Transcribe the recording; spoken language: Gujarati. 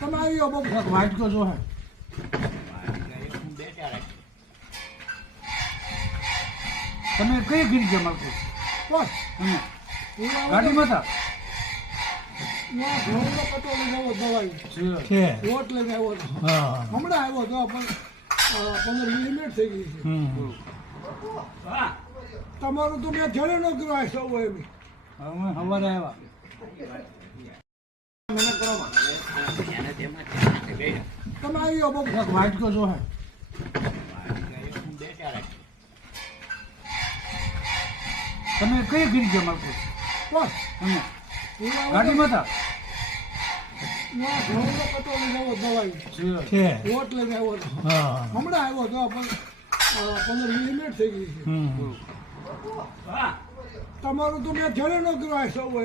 તમારી વાઇટ તો જો હે તમે કઈ ગીરી છે મારું કોણ ગાડીમાં હતા વોટ લઈને આવ્યો હતો હમણાં આવ્યો હતો પણ 15-20 મિનિટ થઈ ગઈ છે તમારું તો મેં જડે ન કર્યો સૌ એમ સવારે આવ્યા તમારી વાઇટ તો જો હે તમે કઈ ગીરી છે મારું કોણ ગાડીમાં હતા વોટ લઈને આવ્યો હતો હમણાં આવ્યો હતો પણ 15-20 મિનિટ થઈ ગઈ છે તમારું તો મેં જડે ન કર્યો સૌ